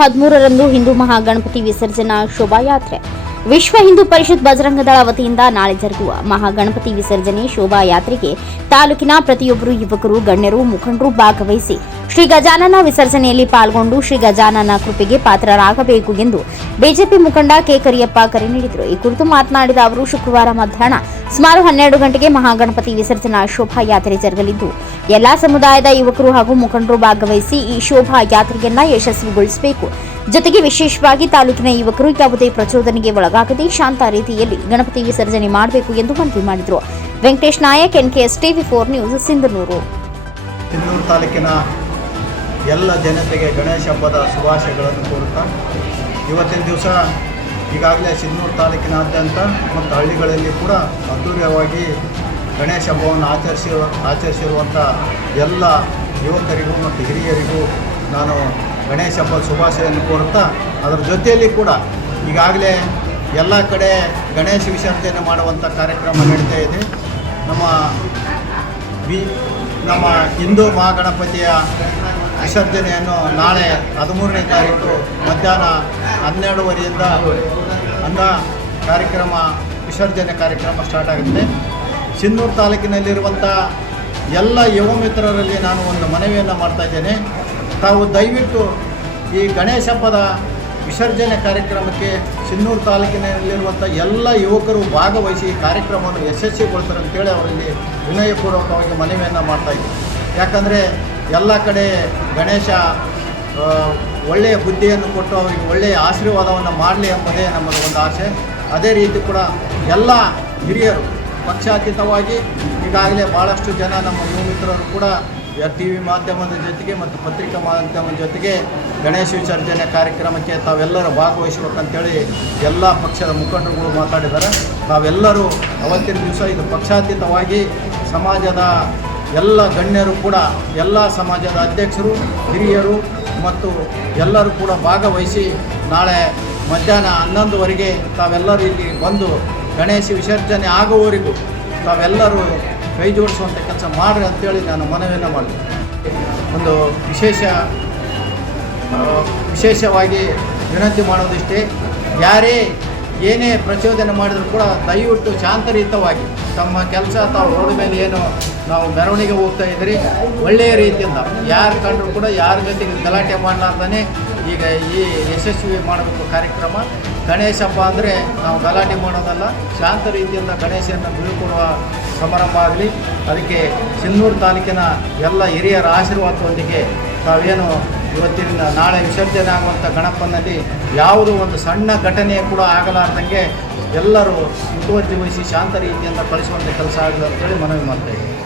ಹದಿಮೂರರಂದು ಹಿಂದೂ ಮಹಾಗಣಪತಿ ವಿಸರ್ಜನಾ ಶೋಭಾಯಾತ್ರೆ. ವಿಶ್ವ ಹಿಂದೂ ಪರಿಷತ್ ಬಜರಂಗದಳ ವತಿಯಿಂದ ನಾಳೆ ಜರುಗುವ ಮಹಾಗಣಪತಿ ವಿಸರ್ಜನೆ ಶೋಭಾಯಾತ್ರೆಗೆ ತಾಲೂಕಿನ ಪ್ರತಿಯೊಬ್ಬರು ಯುವಕರು, ಗಣ್ಯರು, ಮುಖಂಡರು ಭಾಗವಹಿಸಿ ಶ್ರೀ ಗಜಾನನ ವಿಸರ್ಜನೆಯಲ್ಲಿ ಪಾಲ್ಗೊಂಡು ಶ್ರೀ ಗಜಾನನ ಕೃಪೆಗೆ ಪಾತ್ರರಾಗಬೇಕು ಎಂದು ಬಿಜೆಪಿ ಮುಖಂಡ ಕೆ ಕರಿಯಪ್ಪ ಕರೆ ನೀಡಿದರು. ಈ ಕುರಿತು ಮಾತನಾಡಿದ ಅವರು, ಶುಕ್ರವಾರ ಮಧ್ಯಾಹ್ನ ಸುಮಾರು ಹನ್ನೆರಡು ಗಂಟೆಗೆ ಮಹಾಗಣಪತಿ ವಿಸರ್ಜನಾ ಶೋಭಾಯಾತ್ರೆ ಜರುಗಲಿದ್ದು, ಎಲ್ಲಾ ಸಮುದಾಯದ ಯುವಕರು ಹಾಗೂ ಮುಖಂಡರು ಭಾಗವಹಿಸಿ ಈ ಶೋಭಾಯಾತ್ರೆಯನ್ನ ಯಶಸ್ವಿಗೊಳಿಸಬೇಕು. ಜೊತೆಗೆ ವಿಶೇಷವಾಗಿ ತಾಲೂಕಿನ ಯುವಕರು ಯಾವುದೇ ಪ್ರಚೋದನೆಗೆ ಒಳಗಾಗದೆ ಶಾಂತ ರೀತಿಯಲ್ಲಿ ಗಣಪತಿ ವಿಸರ್ಜನೆ ಮಾಡಬೇಕು ಎಂದು ಮನವಿ ಮಾಡಿದರು. Venkatesh Nayak, NKS TV four news Sindhanur. Sinnur ತಾಲೂಕಿನ ಎಲ್ಲ ಜನತೆಗೆ ಗಣೇಶ ಹಬ್ಬದ ಶುಭಾಶಯಗಳನ್ನು ಕೋರುತ್ತಾ, ಇವತ್ತಿನ ದಿವಸ ಈಗಾಗಲೇ ಸಿಂಧನೂರು ತಾಲೂಕಿನಾದ್ಯಂತ ಮತ್ತು ಹಳ್ಳಿಗಳಲ್ಲಿ ಕೂಡ ಅದ್ದೂರಿಯವಾಗಿ ಗಣೇಶ ಹಬ್ಬವನ್ನು ಆಚರಿಸಿ, ಆಚರಿಸಿರುವಂಥ ಎಲ್ಲ ಯುವಕರಿಗೂ ಮತ್ತು ಹಿರಿಯರಿಗೂ ನಾನು ಗಣೇಶ ಹಬ್ಬದ ಶುಭಾಶಯನ್ನು ಕೋರುತ್ತಾ ಅದರ ಜೊತೆಯಲ್ಲಿ ಕೂಡ ಈಗಾಗಲೇ ಎಲ್ಲ ಕಡೆ ಗಣೇಶ ವಿಸರ್ಜನೆ ಮಾಡುವಂಥ ಕಾರ್ಯಕ್ರಮ ನಡೀತಾ ಇದೆ. ನಮ್ಮ ಬಿ ನಮ್ಮ ಹಿಂದೂ ಮಹಾಗಣಪತಿಯ ವಿಸರ್ಜನೆಯನ್ನು ನಾಳೆ ಹದಿಮೂರನೇ ತಾರೀಕು ಮಧ್ಯಾಹ್ನ ಹನ್ನೆರಡುವರೆಯಿಂದ ಅನ್ನ ಕಾರ್ಯಕ್ರಮ, ವಿಸರ್ಜನೆ ಕಾರ್ಯಕ್ರಮ ಸ್ಟಾರ್ಟ್ ಆಗುತ್ತೆ. ಸಿನ್ನೂರು ತಾಲೂಕಿನಲ್ಲಿರುವಂಥ ಎಲ್ಲ ಯುವ ಮಿತ್ರರಲ್ಲಿ ನಾನು ಒಂದು ಮನವಿಯನ್ನು ಮಾಡ್ತಾ ಇದ್ದೇನೆ. ತಾವು ದಯವಿಟ್ಟು ಈ ಗಣೇಶ ಹಬ್ಬದ ವಿಸರ್ಜನೆ ಕಾರ್ಯಕ್ರಮಕ್ಕೆ ಸಿನ್ನೂರು ತಾಲೂಕಿನಲ್ಲಿರುವಂಥ ಎಲ್ಲ ಯುವಕರು ಭಾಗವಹಿಸಿ ಈ ಕಾರ್ಯಕ್ರಮವನ್ನು ಯಶಸ್ವಿಗೊಳಿಸ್ತಾರೆ ಅಂತೇಳಿ ಅವರಲ್ಲಿ ವಿನಯಪೂರ್ವಕವಾಗಿ ಮನವಿಯನ್ನು ಮಾಡ್ತಾ ಇದ್ದರು ಯಾಕಂದರೆ ಎಲ್ಲ ಕಡೆ ಗಣೇಶ ಒಳ್ಳೆಯ ಬುದ್ಧಿಯನ್ನು ಕೊಟ್ಟು ಅವರಿಗೆ ಒಳ್ಳೆಯ ಆಶೀರ್ವಾದವನ್ನು ಮಾಡಲಿ ಎಂಬುದೇ ನಮ್ಮದು ಒಂದು ಆಸೆ. ಅದೇ ರೀತಿ ಕೂಡ ಎಲ್ಲ ಹಿರಿಯರು ಪಕ್ಷಾತೀತವಾಗಿ ಈಗಾಗಲೇ ಭಾಳಷ್ಟು ಜನ ನಮ್ಮ ಯುವ ಮಿತ್ರರು ಕೂಡ ಟಿ ವಿ ಮಾಧ್ಯಮದ ಜೊತೆಗೆ ಮತ್ತು ಪತ್ರಿಕಾ ಮಾಧ್ಯಮದ ಜೊತೆಗೆ ಗಣೇಶ ವಿಸರ್ಜನೆ ಕಾರ್ಯಕ್ರಮಕ್ಕೆ ತಾವೆಲ್ಲರೂ ಭಾಗವಹಿಸಬೇಕಂತೇಳಿ ಎಲ್ಲ ಪಕ್ಷದ ಮುಖಂಡರುಗಳು ಮಾತಾಡಿದ್ದಾರೆ. ತಾವೆಲ್ಲರೂ ಅವತ್ತಿನ ದಿವಸ ಇದು ಪಕ್ಷಾತೀತವಾಗಿ ಸಮಾಜದ ಎಲ್ಲ ಗಣ್ಯರು ಕೂಡ, ಎಲ್ಲ ಸಮಾಜದ ಅಧ್ಯಕ್ಷರು, ಹಿರಿಯರು ಮತ್ತು ಎಲ್ಲರೂ ಕೂಡ ಭಾಗವಹಿಸಿ ನಾಳೆ ಮಧ್ಯಾಹ್ನ ಹನ್ನೊಂದುವರೆಗೆ ತಾವೆಲ್ಲರೂ ಇಲ್ಲಿ ಬಂದು ಗಣೇಶ ವಿಸರ್ಜನೆ ಆಗುವವರೆಗೂ ತಾವೆಲ್ಲರೂ ಕೈ ಜೋಡಿಸುವಂಥ ಕೆಲಸ ಮಾಡ್ರಿ ಅಂತೇಳಿ ನಾನು ಮನವಿಯನ್ನು ಮಾಡ್ತೀನಿ. ಒಂದು ವಿಶೇಷ ವಿಶೇಷವಾಗಿ ವಿನಂತಿ ಮಾಡೋದಿಷ್ಟೇ ಯಾರೇ ಏನೇ ಪ್ರಚೋದನೆ ಮಾಡಿದರೂ ಕೂಡ ದಯವಿಟ್ಟು ಶಾಂತರಿತವಾಗಿ ತಮ್ಮ ಕೆಲಸ ತಾವು ರೋಡ್ ಮೇಲೆ ಏನು ನಾವು ಮೆರವಣಿಗೆ ಹೋಗ್ತಾ ಇದ್ದೀರಿ, ಒಳ್ಳೆಯ ರೀತಿಯಿಂದ ಯಾರು ಕಂಡರೂ ಕೂಡ ಯಾರ ಜೊತೆಗೆ ಗಲಾಟೆ ಮಾಡಲಾರ್ದೇ ಈಗ ಈ ಯಶಸ್ವಿ ಮಾಡಬೇಕು ಕಾರ್ಯಕ್ರಮ. ಗಣೇಶ ಹಬ್ಬ ಅಂದರೆ ನಾವು ಗಲಾಟೆ ಮಾಡೋದಲ್ಲ, ಶಾಂತ ರೀತಿಯಿಂದ ಗಣೇಶನ ಬೀಳ್ಕೊಡುವ ಸಮಾರಂಭ ಆಗಲಿ, ಅದಕ್ಕೆ ಸಿನ್ನೂರು ತಾಲೂಕಿನ ಎಲ್ಲ ಹಿರಿಯರ ಆಶೀರ್ವಾದದೊಂದಿಗೆ ತಾವೇನು ಇವತ್ತಿನ ನಾಳೆ ವಿಸರ್ಜನೆ ಆಗುವಂಥ ಗಣಪನಲ್ಲಿ ಯಾವುದೋ ಒಂದು ಸಣ್ಣ ಘಟನೆ ಕೂಡ ಆಗಲಾರ್ದಂಗೆ ಎಲ್ಲರೂ ಮುತುವರ್ಜಿ ವಹಿಸಿ ಶಾಂತ ರೀತಿಯಿಂದ ಕಳಿಸುವಂಥ ಕೆಲಸ ಆಗಲಿ ಅಂತೇಳಿ ಮನವಿ ಮಾಡ್ತಾ ಇದ್ದೀನಿ.